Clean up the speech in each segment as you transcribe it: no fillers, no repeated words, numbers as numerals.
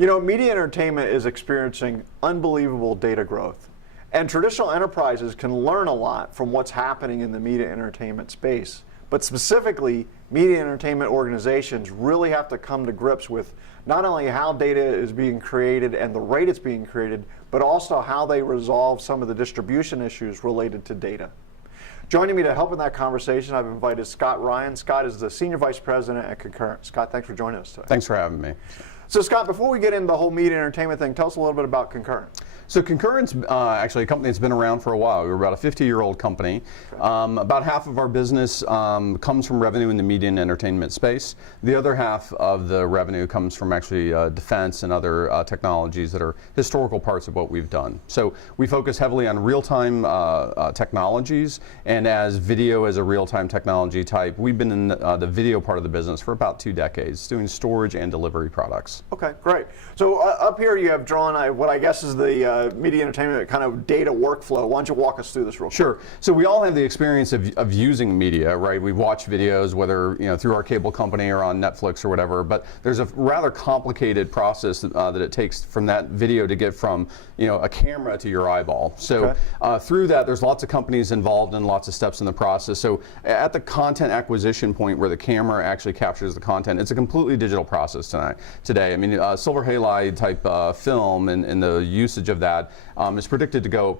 You know, media entertainment is experiencing unbelievable data growth. And traditional enterprises can learn a lot from what's happening in the media entertainment space. But specifically, media entertainment organizations really have to come to grips with not only how data is being created and the rate it's being created, but also how they resolve some of the distribution issues related to data. Joining me to help in that conversation, I've invited Scott Ryan. Scott is the Senior Vice President at Concurrent. Scott, thanks for joining us today. Thanks for having me. So Scott, before we get into the whole media entertainment thing, tell us a little bit about Concurrent. So Concurrent's actually a company that's been around for a while. We're about a 50-year-old company. Okay. About half of our business comes from revenue in the media and entertainment space. The other half of the revenue comes from actually defense and other technologies that are historical parts of what we've done. So we focus heavily on real-time technologies, and as video as a real-time technology type, we've been in the video part of the business for about 2 decades, doing storage and delivery products. Okay, great. So up here you have drawn what I guess is the media entertainment kind of data workflow. Why don't you walk us through this real quick? Sure. So we all have the experience of using media, right? We watch videos, whether through our cable company or on Netflix or whatever. But there's a rather complicated process that it takes from that video to get from a camera to your eyeball. So through that, there's lots of companies involved and lots of steps in the process. So at the content acquisition point where the camera actually captures the content, it's a completely digital process today. I mean, silver halide type film and the usage of that is predicted to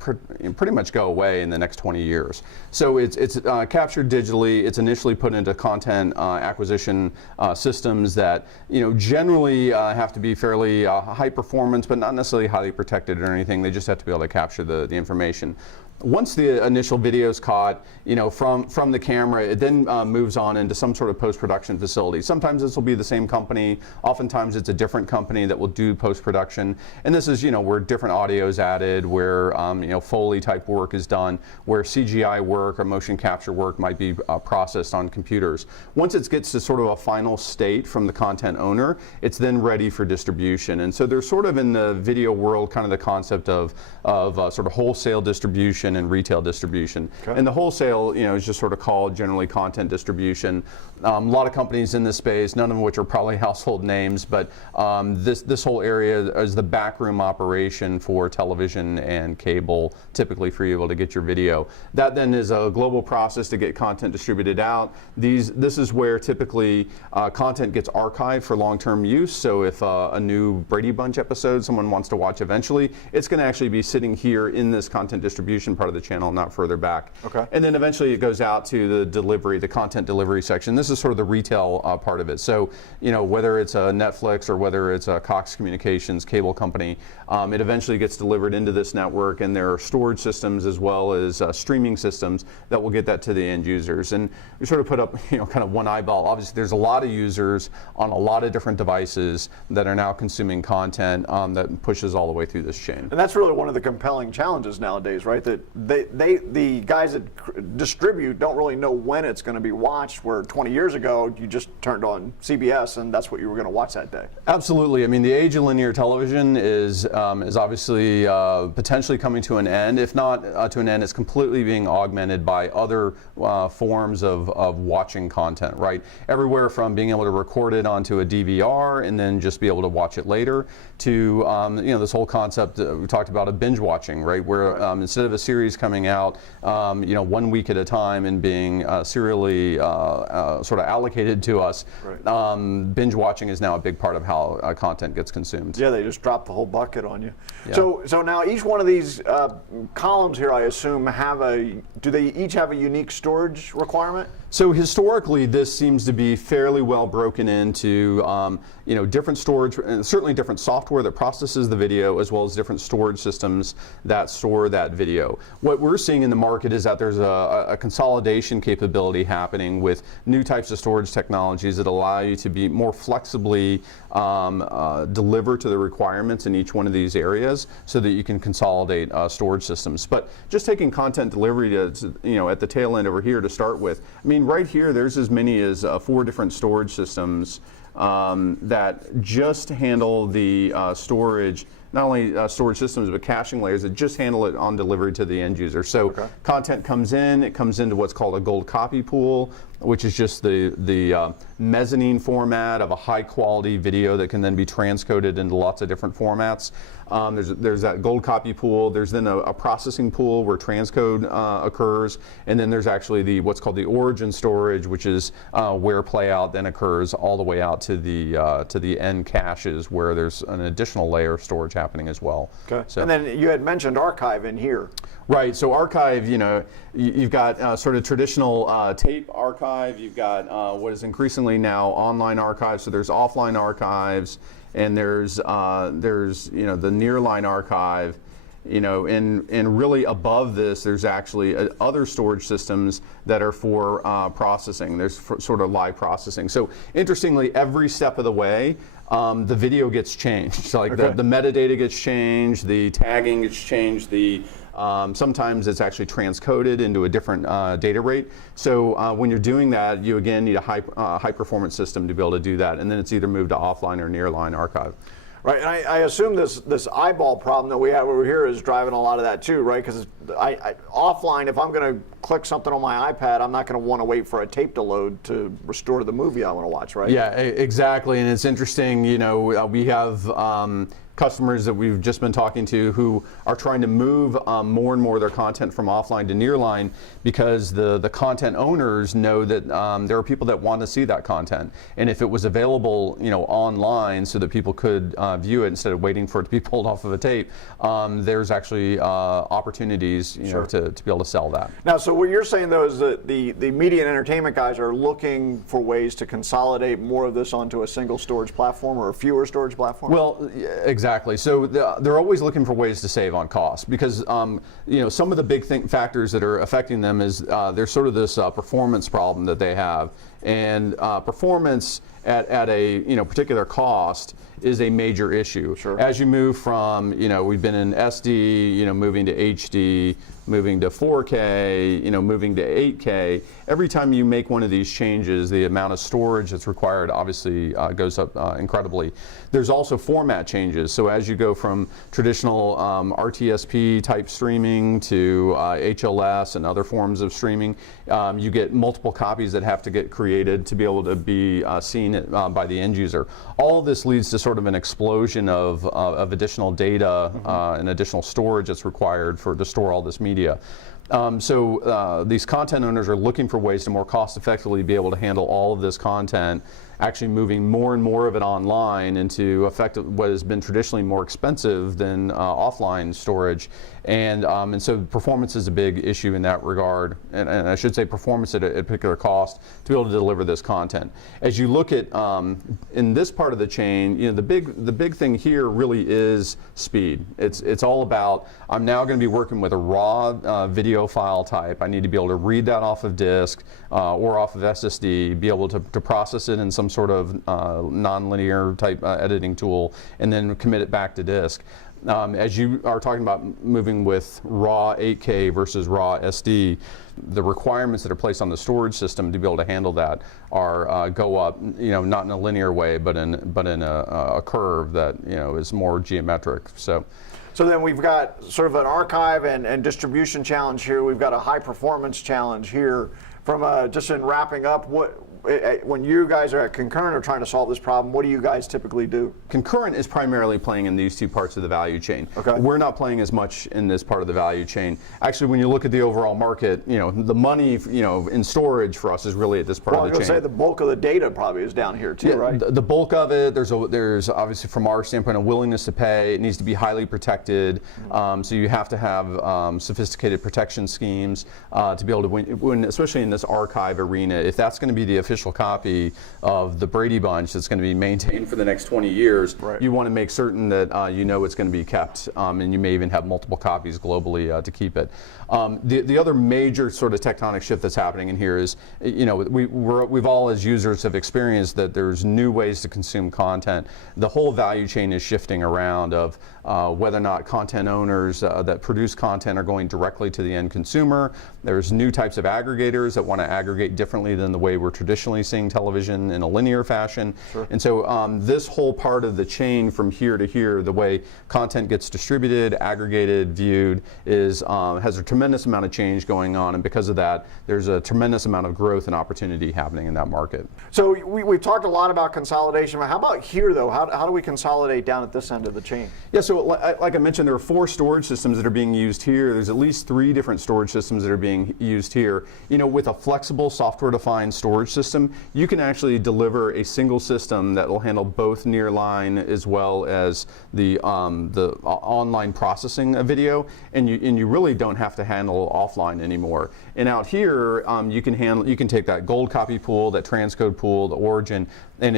pretty much go away in the next 20 years. So it's captured digitally. It's initially put into content acquisition systems that generally have to be fairly high performance, but not necessarily highly protected or anything. They just have to be able to capture the information. Once the initial video is caught, from the camera, it then moves on into some sort of post-production facility. Sometimes this will be the same company. Oftentimes it's a different company that will do post-production. And this is, where different audio is added, where Foley type work is done, where CGI work or motion capture work might be processed on computers. Once it gets to sort of a final state from the content owner, it's then ready for distribution. And so there's sort of in the video world kind of the concept of sort of wholesale distribution and retail distribution. Okay. And the wholesale, is just sort of called generally content distribution. A lot of companies in this space, none of which are probably household names, but this whole area is the backroom operation for television and cable, typically for you able to get your video. That then is a global process to get content distributed out. This is where typically content gets archived for long-term use. So if a new Brady Bunch episode someone wants to watch eventually, it's going to actually be sitting here in this content distribution part of the channel, not further back. Okay. And then eventually it goes out to the delivery, the content delivery section. This is sort of the retail part of it. So, whether it's a Netflix or whether it's a Cox Communications cable company, it eventually gets delivered into this network, and there are storage systems as well as streaming systems that will get that to the end users. And we sort of put up, kind of one eyeball. Obviously, there's a lot of users on a lot of different devices that are now consuming content that pushes all the way through this chain. And that's really one of the compelling challenges nowadays, right? That the guys that distribute don't really know when it's going to be watched, where 20 years ago you just turned on CBS and that's what you were going to watch that day. Absolutely. I mean, the age of linear television is obviously potentially coming to an end. If not to an end, it's completely being augmented by other forms of watching content, right? Everywhere from being able to record it onto a DVR and then just be able to watch it later to this whole concept we talked about of binge watching, right? Where instead of a series coming out 1 week at a time and being serially sort of allocated to us, right. Binge watching is now a big part of how content gets consumed. Yeah, they just drop the whole bucket on you. Yeah. So now each one of these columns here, I assume, do they each have a unique storage requirement? So historically, this seems to be fairly well broken into different storage, and certainly different software that processes the video, as well as different storage systems that store that video. What we're seeing in the market is that there's a consolidation capability happening with new types of storage technologies that allow you to be more flexibly deliver to the requirements in each one of these areas, so that you can consolidate storage systems. But just taking content delivery to at the tail end over here to start with, I mean, right here there's as many as 4 different storage systems that just handle the storage, not only storage systems, but caching layers that just handle it on delivery to the end user. So content comes in, it comes into what's called a gold copy pool. which is just the mezzanine format of a high quality video that can then be transcoded into lots of different formats. There's that gold copy pool. There's then a processing pool where transcode occurs, and then there's actually what's called the origin storage, which is where playout then occurs all the way out to the end caches, where there's an additional layer of storage happening as well. Okay. So, and then you had mentioned archive in here. Right. So archive, you've got sort of traditional tape archive. You've got what is increasingly now online archive. So there's offline archives. And there's the nearline archive, and really above this, there's actually other storage systems that are for processing. There's sort of live processing. So interestingly, every step of the way, the video gets changed. So like the metadata gets changed, the tagging gets changed, sometimes it's actually transcoded into a different data rate. So when you're doing that, you again need a high performance system to be able to do that, and then it's either moved to offline or nearline archive. Right, and I assume this eyeball problem that we have over here is driving a lot of that too, right? Because offline, if I'm going to click something on my iPad, I'm not going to want to wait for a tape to load to restore the movie I want to watch, right? Yeah, exactly, and it's interesting. We have customers that we've just been talking to who are trying to move more and more of their content from offline to nearline, because the content owners know that there are people that want to see that content, and if it was available online so that people could view it instead of waiting for it to be pulled off of a tape, there's actually opportunities Sure. to be able to sell that. Now, so what you're saying though is that the media and entertainment guys are looking for ways to consolidate more of this onto a single storage platform or fewer storage platforms? Well, exactly. So they're always looking for ways to save on cost, because some of the big factors that are affecting them is there's sort of this performance problem that they have, and performance at a particular cost is a major issue. Sure. As you move from we've been in SD, moving to HD, moving to 4K, moving to 8K. Every time you make one of these changes, the amount of storage that's required obviously goes up incredibly. There's also format changes. So as you go from traditional RTSP type streaming to HLS and other forms of streaming, you get multiple copies that have to get created to be able to be seen by the end user. All of this leads to sort of an explosion of additional data and additional storage that's required to store all this media. So these content owners are looking for ways to more cost effectively be able to handle all of this content, actually moving more and more of it online into what has been traditionally more expensive than offline storage. And so performance is a big issue in that regard, and I should say performance at a particular cost to be able to deliver this content. As you look at in this part of the chain, the big thing here really is speed. It's all about, I'm now going to be working with a raw video file type. I need to be able to read that off of disk or off of SSD, be able to process it in some sort of nonlinear type editing tool, and then commit it back to disk. As you are talking about moving with raw 8K versus raw SD, the requirements that are placed on the storage system to be able to handle that go up, not in a linear way, but in a curve that is more geometric. So then we've got sort of an archive and distribution challenge here. We've got a high performance challenge here. From just in wrapping up, when you guys are at Concurrent or trying to solve this problem, what do you guys typically do? Concurrent is primarily playing in these two parts of the value chain. Okay. We're not playing as much in this part of the value chain. Actually, when you look at the overall market, the money in storage for us is really at this part of the chain. I was going to say the bulk of the data probably is down here too, right? The bulk of it, there's obviously from our standpoint a willingness to pay. It needs to be highly protected, so you have to have sophisticated protection schemes to be able to win, especially in this archive arena. If that's going to be the official copy of the Brady Bunch that's going to be maintained for the next 20 years, right, you want to make certain that it's going to be kept, and you may even have multiple copies globally to keep it. The other major sort of tectonic shift that's happening in here is, we've all as users have experienced that there's new ways to consume content. The whole value chain is shifting around of whether or not content owners that produce content are going directly to the end consumer. There's new types of aggregators that want to aggregate differently than the way we're traditionally traditionally seeing television in a linear fashion. Sure. And so this whole part of the chain from here to here, the way content gets distributed, aggregated, viewed, has a tremendous amount of change going on. And because of that, there's a tremendous amount of growth and opportunity happening in that market. So we've talked a lot about consolidation. How about here, though? How do we consolidate down at this end of the chain? Yeah, so like I mentioned, there are 4 storage systems that are being used here. There's at least 3 different storage systems that are being used here. You know, with a flexible software-defined storage system, you can actually deliver a single system that will handle both nearline as well as the online processing of video, and you really don't have to handle offline anymore. And out here, you can take that gold copy pool, that transcode pool, the origin, and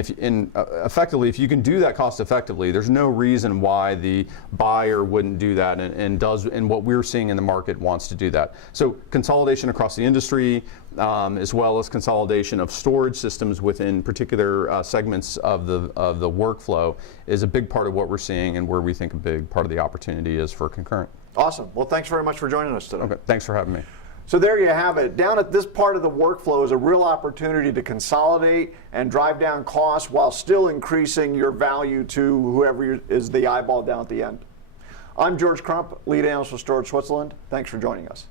effectively, if you can do that cost effectively, there's no reason why the buyer wouldn't do that, and what we're seeing in the market wants to do that. So consolidation across the industry, as well as consolidation of storage systems within particular segments of the workflow, is a big part of what we're seeing and where we think a big part of the opportunity is for Concurrent. Awesome. Well, thanks very much for joining us today. Okay, thanks for having me. So there you have it. Down at this part of the workflow is a real opportunity to consolidate and drive down costs while still increasing your value to whoever is the eyeball down at the end. I'm George Crump, lead analyst with Storage Switzerland. Thanks for joining us.